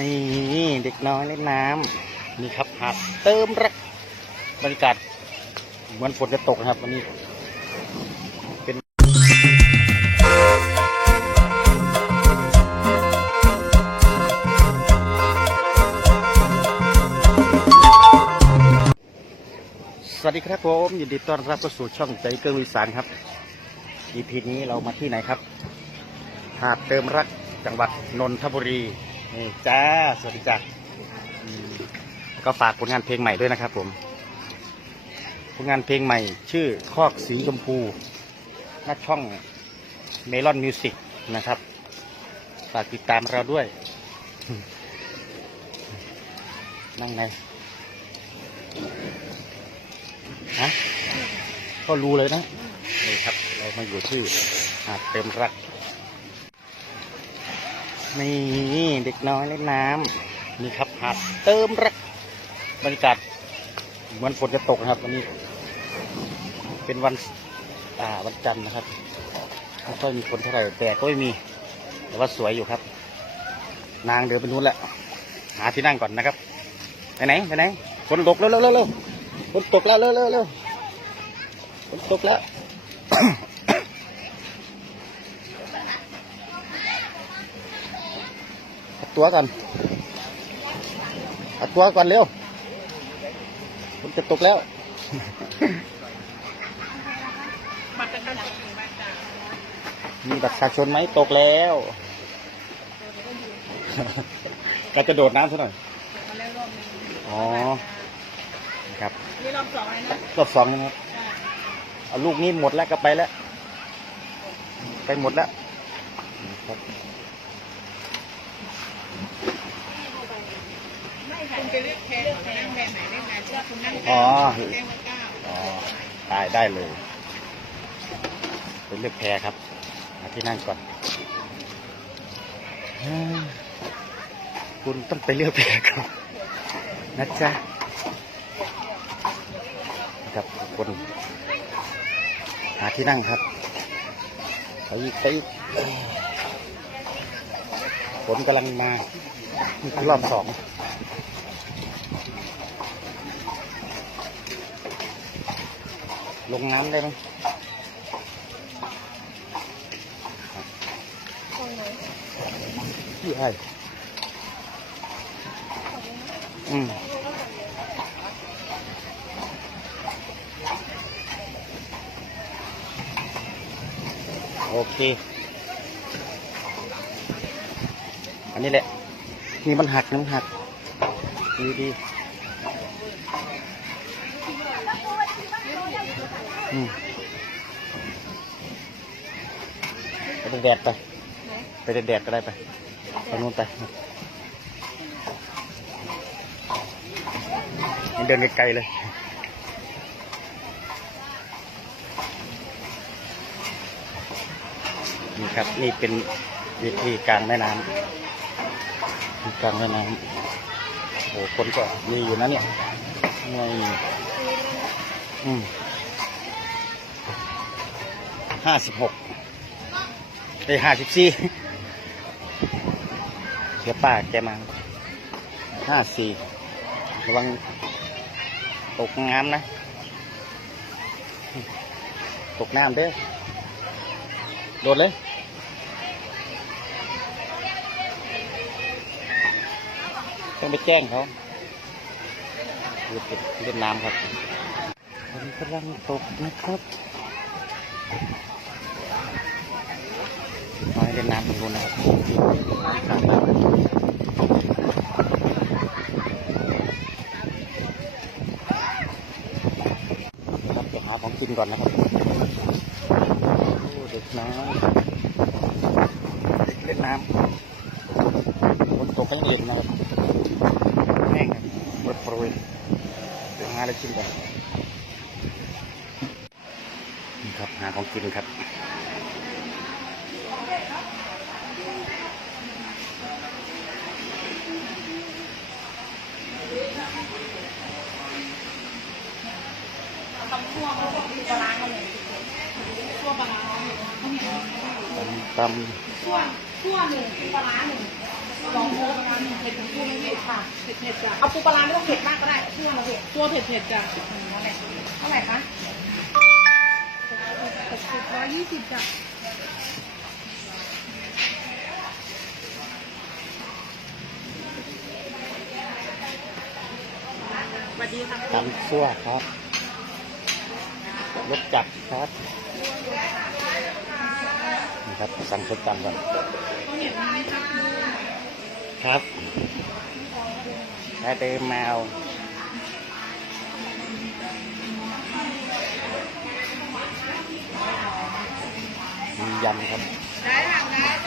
นี่เด็กน้อยเล่นน้ำนี่ครับหาดเติมรักบรรยากาศเหมือนฝนจะตกนะครับวันนี้สวัสดีครับผมยินดีต้อนรับเข้าสู่ช่องใจเกิร์วิสานครับ EP นี้เรามาที่ไหนครับ หาดเติมรักจังหวัดนนทบุรี นี่จ้า สวัสดีจ้าก็ฝากผลงานเพลงใหม่ด้วยนะครับผม ผลงานเพลงใหม่ ชื่อคอกสีชมพูหน้าช่องเมลอนมิวสิกนะครับ ฝากติดตามเราด้วย นั่งไงฮะก็รู้เลยนะนี่ครับ เรามาอยู่ที่หาดเติมรัก นี่เด็กน้อยเล่นน้ำนี่ครับหาดเติมรักบรรยากาศเหมือนฝนจะตกนะครับวันนี้ เป็นวันอ่าวันจันทร์นะครับไม่ค่อยมีคนเท่าไหร่แต่ก็ไม่มี แต่ว่าสวยอยู่ครับ นางเดินไปนู้นแหละหาที่นั่งก่อนนะครับไปไหนไปไหนฝนตกเร็วเร็วเร็วเร็วฝนตกแล้วเร็วเร็วเร็วฝนตกแล้ว อาตัวก่อนเอาตัวก่อนเร็วฝนจะตกแล้วมีบัตรประชาชนไหมตกแล้วก็จะโดดน้ำซะหน่อยมาแล้อ๋อครับนี่รอบสองนะรอบสองนะครับเอาลูกนี้หมดแล้วก็ไปแล้ว ไปหมดแล้วครับ คุณจะเลือกแพรหรือนั่งแพรไหนได้ไหมเชื่อคุณนั่งแพรอ๋อแพรมาเก้าอ๋อได้ได้เลยเป็นเลือกแพรครับหาที่นั่งก่อนคุณต้องไปเลือกแพรก่อนนะจ๊ะนะครับทุกคนหาที่นั่งครับไปอีกไปอีกฝนกำลังมานี่คือรอบสอง ลงน้ำได้ไหมพี่ไออืมโอเค อันนี้แหละ นี่มันหักนะมันหัก ดีดีอืม ไปแดดไป ไปแดดก็ได้ไปไปนู่นไปเดินไกลๆเลยนี่ครับ นี่เป็นวิธีกางแม่น้ำกลางแม่น้ำโอ้โหคนก็มีอยู่นะเนี่ยไม่อืม ห้าสิบหกเอ้ห้าสิบสี่เสียป้าแกมาห้าสี่ระวังตกน้ำนะ ตกน้ำเด้อโดดเลยต้องไปแจ้งเขาเล่นเล่นน้ำครับฝนกำลังตกนะครับ เล่นน้ำตรงนู้นนะครับข้างน้ำครับไปหาของกินก่อนนะครับโอ้เด็กน้อยเด็กเล่นน้ำฝนตกไม่เย็นนะครับแห้งครับรถโปรยเดี๋ยวหาอะไรกินก่อนนี่ครับหาของกินครับ ตำทั่วเขาบอกปลาร้าเขาเลยทั่วปลาร้าเขาเห็นตำตทั่วทั่วหนึ่งปลาร้าหนึ่งำลองเพิ่มนะคะเผ็ดของกุ้งไม่เผ็ดค่ะเผ็ดเผ็ดจ้ะเอาปูปลาร้าไม่ต้องเผ็ดมากก็ได้เชื่อมาเผ็ดตัวเผ็ดเผ็ดจ้ะอืมนั่นแหละเท่าไหร่คะหกสิบร้อยยี่สิบจ้ะ สวัสดีค่ะตำซั่วครับรสจัดครับนี่ครับสั่งสดตำก่อนเขาเห็นไหมครับครับถ้าเดิมมาเอามียำครับ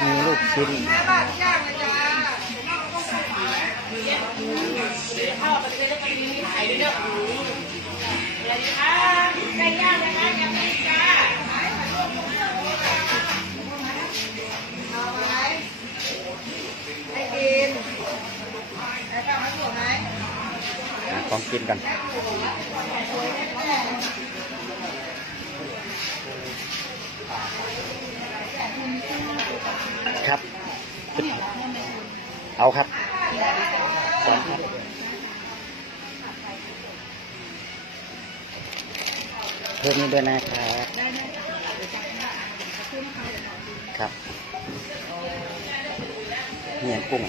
มีลูกชิ้น ข้าวปลาเค็มแล้วก็มีไข่ด้วยเด้อสวัสดีค่ะไก่ย่างนะคะยำนี้จ้าหาของกินกันครับ เอาครับสองครับ เพิ่มนี้ด้วยนะครับครับเหี่ยกุ้ง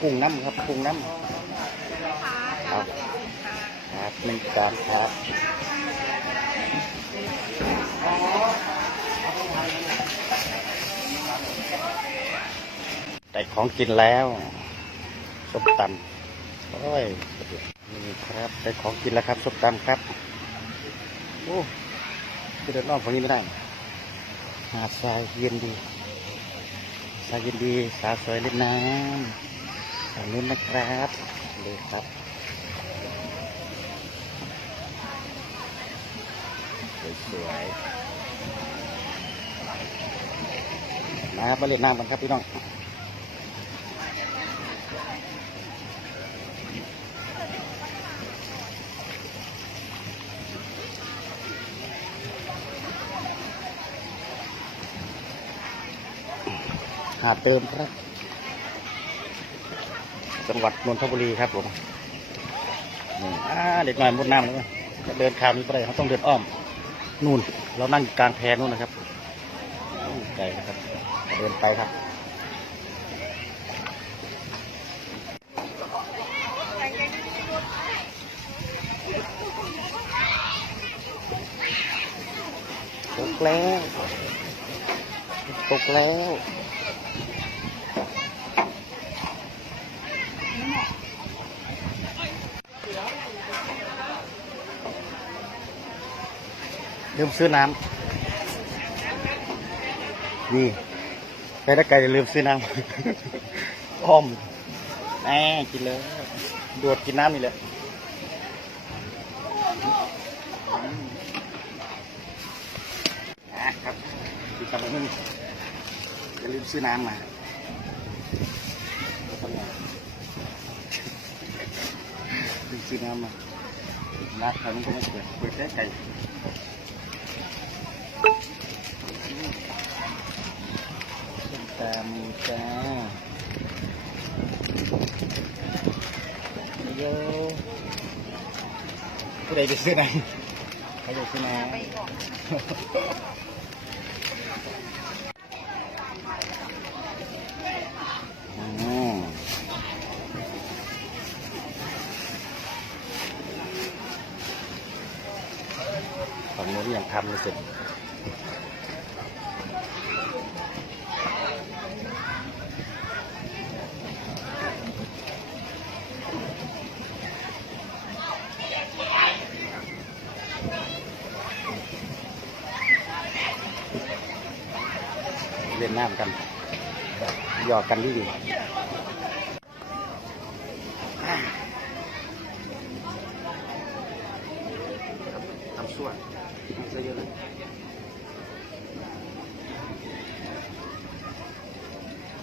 กุ้งน้ำครับกุ้งน้ำครับครับหนึ่งจานครับได้ของกินแล้ว ส้มตำโอ้ยนี่ครับได้ของกินแล้วครับส้มตำครับโอ้จะเดินอ้อมฝั่งนี้ไม่ได้หาดทรายเย็นดีสายยินดีสาวสวยเล่นน้ำฝั่งนู้นนะครับดูครับสวยๆมามาเล่นน้ำกันครับพี่น้องาดเติมครับ จังหวัดนนทบุรีครับผมอ่าเด็กหน้อยมุดน้ำแล้วจะเดินข้ามนี้ไปเขาต้องเดินอ้อม นู่น เรานั่งกลางแพนู่นนะครับไกลนะครับ เดินไปครับตกแล้วตกแล้ว ลืมซื้อน้ำนี่ไปตะไกลลืมซื้อน้ำ อ้อมแหมกินเลยโดดกินน้ำนี่แหละนะครับกินตำลึงอย่าลืมซื้อน้ำมาลืมซื้อน้ำมาร้านเขามันก็ไม่เปิดเปิดแค่ไก่ ส้มตำ จ้าโยผู้ใดไปซื้อไหนใครไปซื้อไหนอืมฝั่งนู้นยังทำไม่เสร็จ นน้ำกันหยอกกันดีดีทำส่วนมันเยอะเลย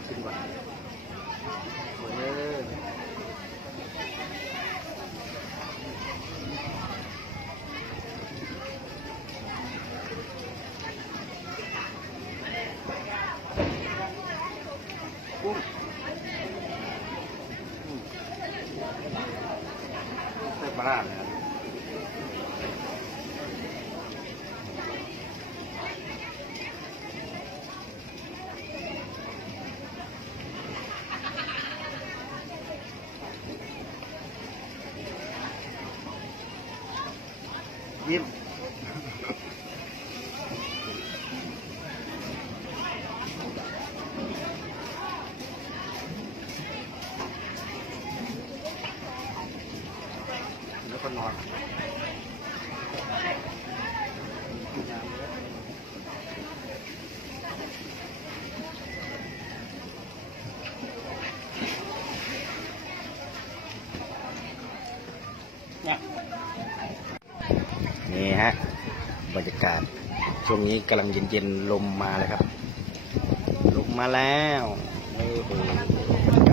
กินก่อนสวยเลย ดมาหน้าเลยครับ ยิ้ม แล้วก็นอนเนี่ยนี่ฮะ บรรยากาศ ช่วงนี้กำลังเย็นๆลมมาเลยครับ ลมมาแล้วเออบรรยาก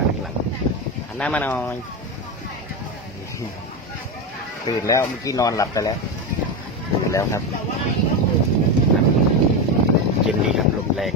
าศข้างหลังหันหน้ามาหน่อยตื่นแล้วเมื่อกี้นอนหลับไปแล้วตื่นแล้วครับเย็นดีครับลมแรง